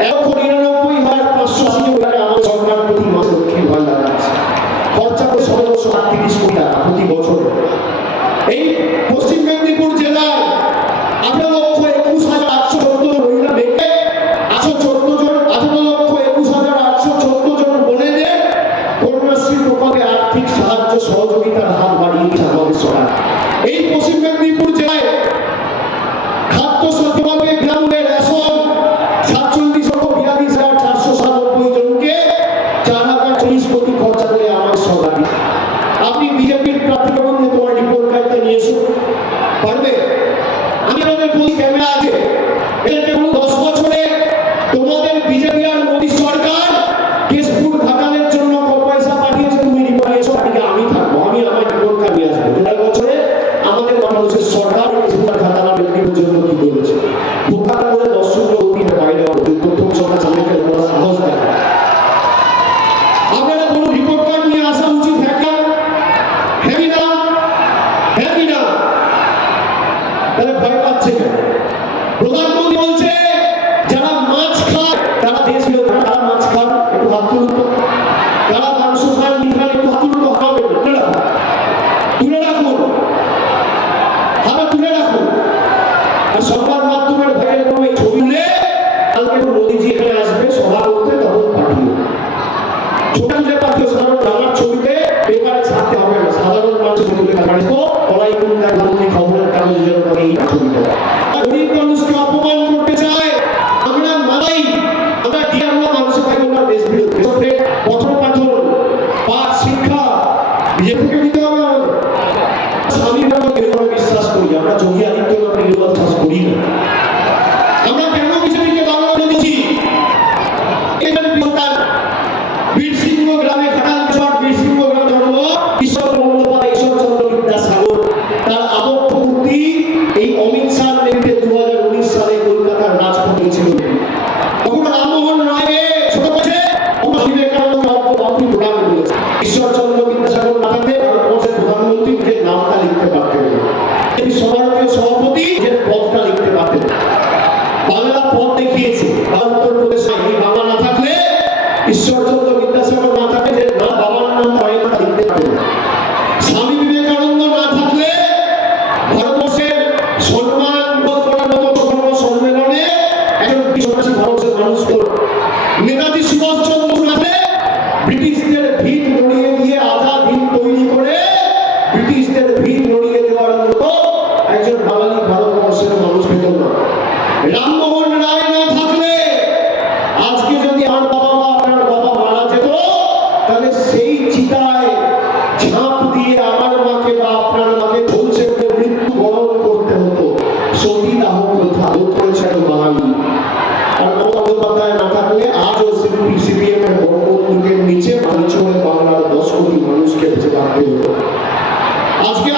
É o Corinthians não põe mais para o. ত্রিশ কোটি খরচা করে আমার সভাপতি আপনি বিজেপির প্রার্থী বলুন তোমার রিপোর্ট কার্ডটা নিয়ে এসো? পারবে? আমি আমাদের পুলিশ ক্যামেরা আছে। দশ বছরে থেকে প্রধানমন্ত্রী গরিব মানুষকে অপমান করতে ব্রিটিশদের ভিত মরিয়ে দিয়ে আধা হিন্দ তৈরি করে ব্রিটিশদের ভিত নড়িয়ে আজকে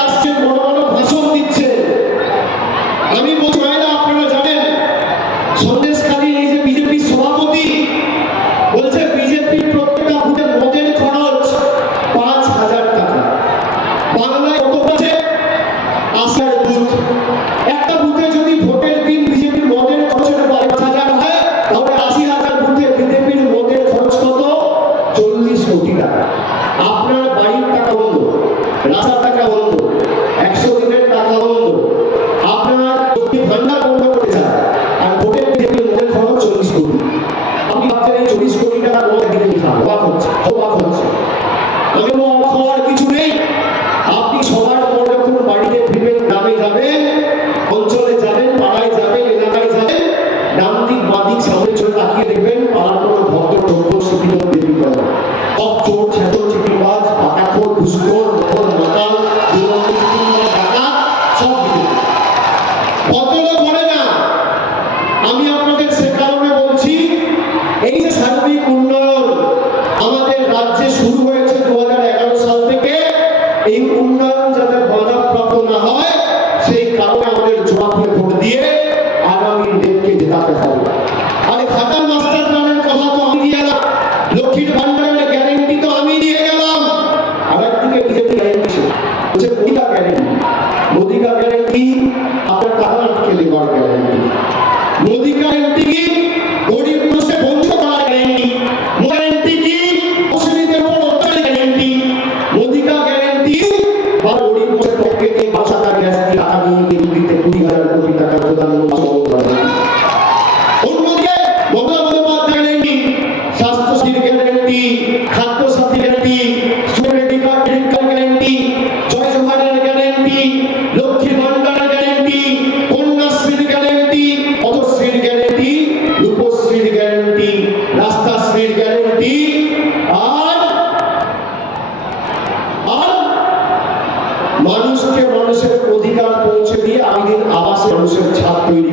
মানুষকে মানুষের অধিকার পৌঁছে দিয়ে আমি আবাসে মানুষের ছাদ তৈরি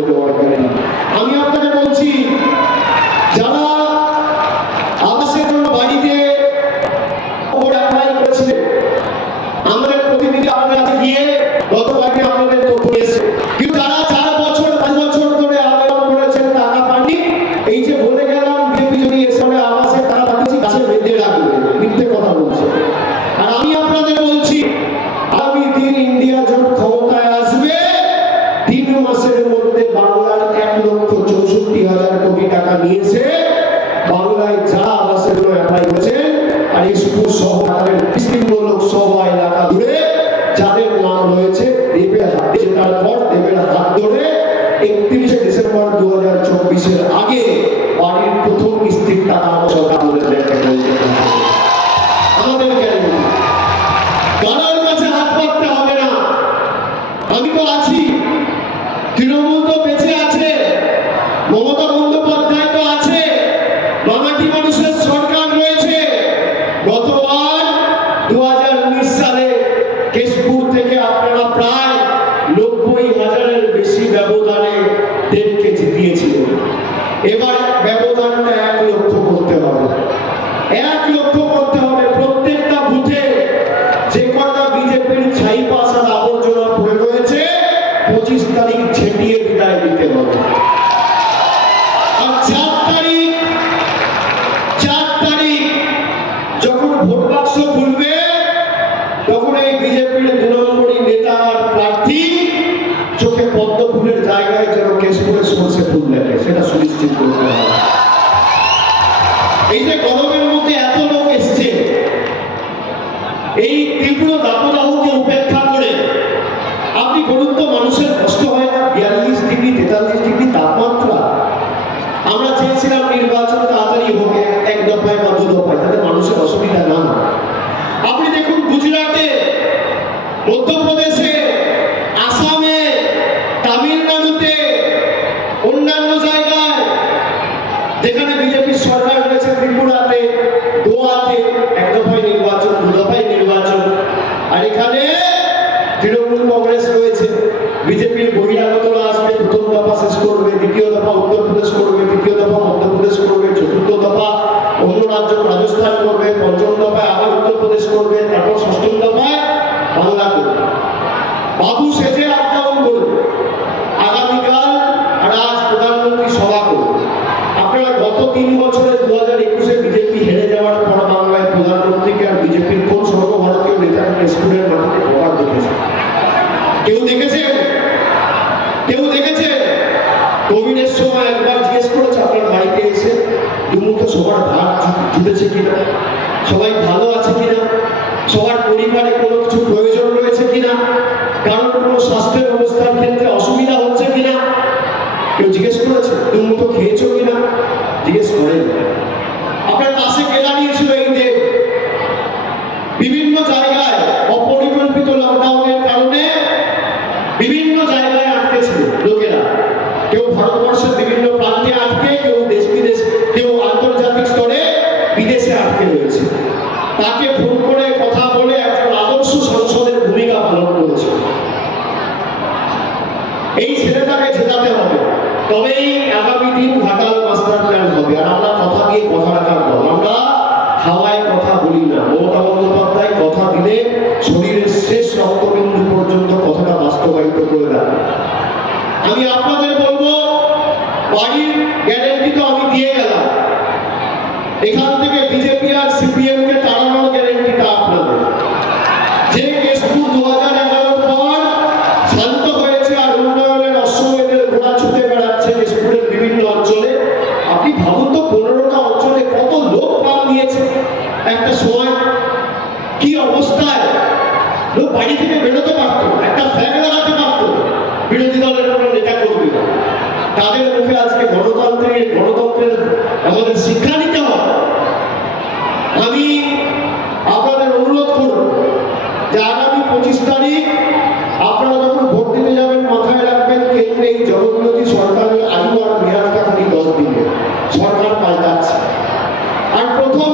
আমি আপনাকে বলছি বছরের মধ্যে বাংলার এক লক্ষ চৌষট্টি হাজার কোটি টাকা নিয়েছে। ভোট বাক্স খুলবে, তখন এই বিজেপির দু নেতা আর প্রার্থী চোখে পদ্ম ফুলের জায়গায় যেন কেশপুরে সরষে ফুল দেখে, সেটা সুনিশ্চিত করতে হবে। এই যে গরমের মধ্যে এত লোক এসছে, এই তীব্র দাপদাহকে উপেক্ষা মধ্যপ্রদেশে, আসামে, তামিলনাড়ুতে, অন্যান্য জায়গায়, যেখানে বিজেপির সরকার রয়েছে ত্রিপুরাতে, গোয়াতে, এক দফায় নির্বাচন, দু দফায় নির্বাচন। আর এখানে তৃণমূল কংগ্রেস রয়েছে। বিজেপির বহিরাগতরা আসবে, প্রথম দফা শেষ করবে, দ্বিতীয় দফা উত্তরপ্রদেশ করবে, তৃতীয় দফা মধ্যপ্রদেশ করবে, চতুর্থ দফা অন্য রাজ্য, রাজস্থান করবে, পঞ্চম দফায় আবার উত্তরপ্রদেশ করবে, তারপর ষষ্ঠম দফায় বাংলা কবি বাবু সেজে gigantesco body তাদের মুখে আজকে গণতন্ত্রের গণতন্ত্রের আমাদের শিক্ষা নিতে হবে। আমি আপনাদের অনুরোধ করব যে আগামী পঁচিশ তারিখ আপনারা যখন ভোট দিতে যাবেন, মাথায় রাখবেন কেন্দ্রে এই জনবিরোধী সরকারের আয়ু আর মেয়াদটা খালি দশ দিনে সরকার পাল্টাচ্ছে। আর প্রথম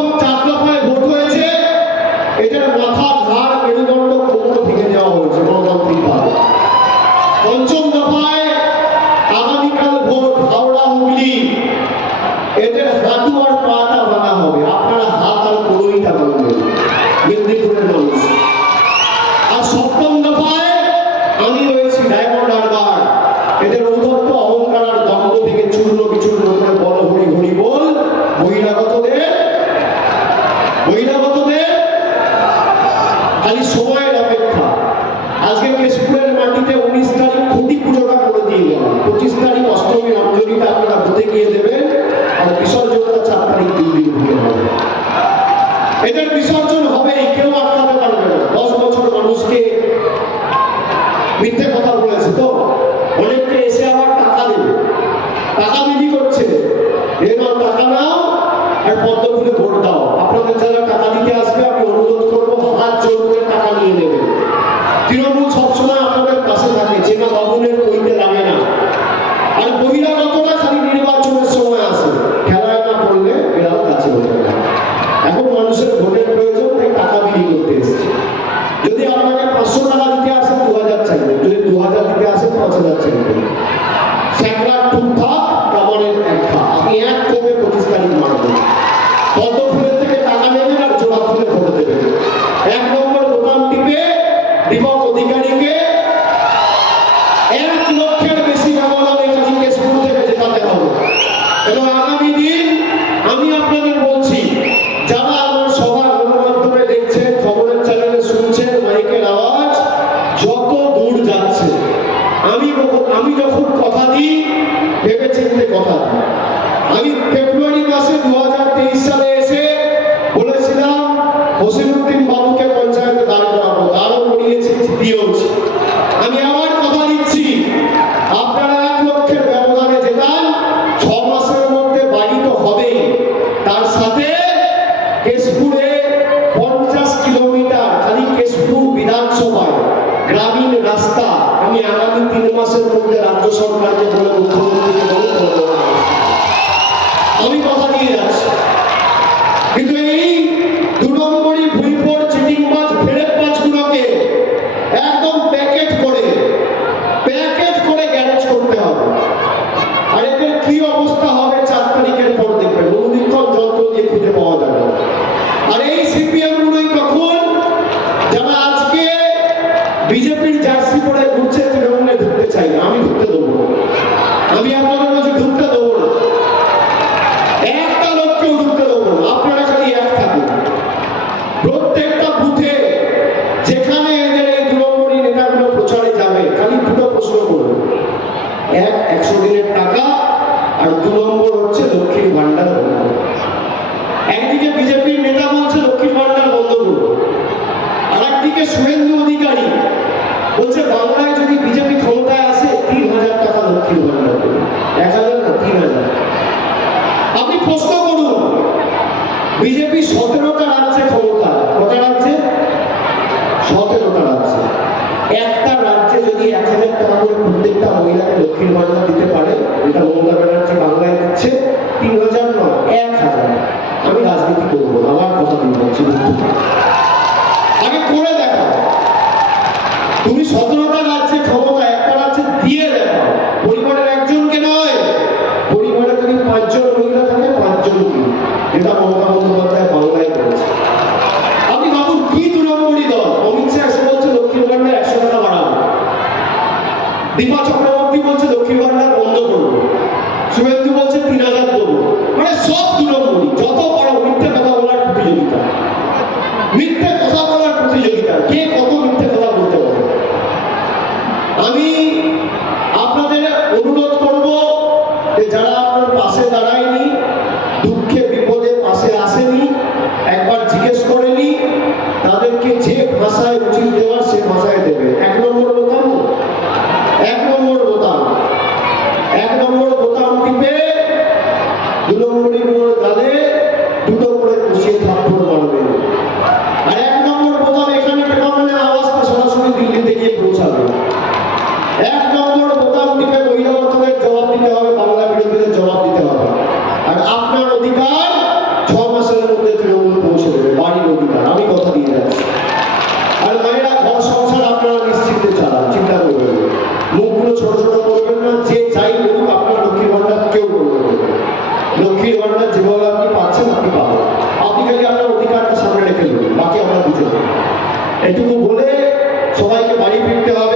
এদের বিসর্জন হবে কেউ আটকাতে পারবে না। দশ বছর মানুষকে মিথ্যে কথা বলেছে। তো অনেককে এসে আবার টাকা দেবে। টাকা যত দূর যাচ্ছে, আমি আমি যখন কথা দিই ভেবে চিনতে কথা দিই। আমি ফেব্রুয়ারি মাসে দু হাজার তেইশ সালে এসে বলেছিলাম হোসেনুদ্দিন বাবুকে পঞ্চায়েতে দাঁড় করাবো। তারও করিয়েছি দিয়েওছি। একটা রাজ্যে যদি এক হাজার টাকা প্রত্যেকটা মহিলাকে দক্ষিণ বাংলা দিতে পারে এটা মমতা ব্যানার্জি বাংলায় দিচ্ছে, তিন হাজার নয়, এক হাজার। আমি রাজনীতি করব, আমার কথা দিয়ে বলছি। আমি করে দেখা তুমি সতেরো দীপা চক্রবর্তী বলছে লক্ষ্মী ভান্ডার বন্ধ করব। শুভেন্দু বলছে তিন হাজার দেবো মানে সব তৃণমূলী যত বড় মিথ্যে কথা বলার প্রতিযোগিতা। মিথ্যে কথা বলার প্রতিযোগিতা। কে কত মিথ্যে কথা বলতে পারে? আমি আপনাদের অনুরোধ করব যে যারা আপনার পাশে দাঁড়ায় এটুকু বলে সবাইকে বাড়ি ফিরতে হবে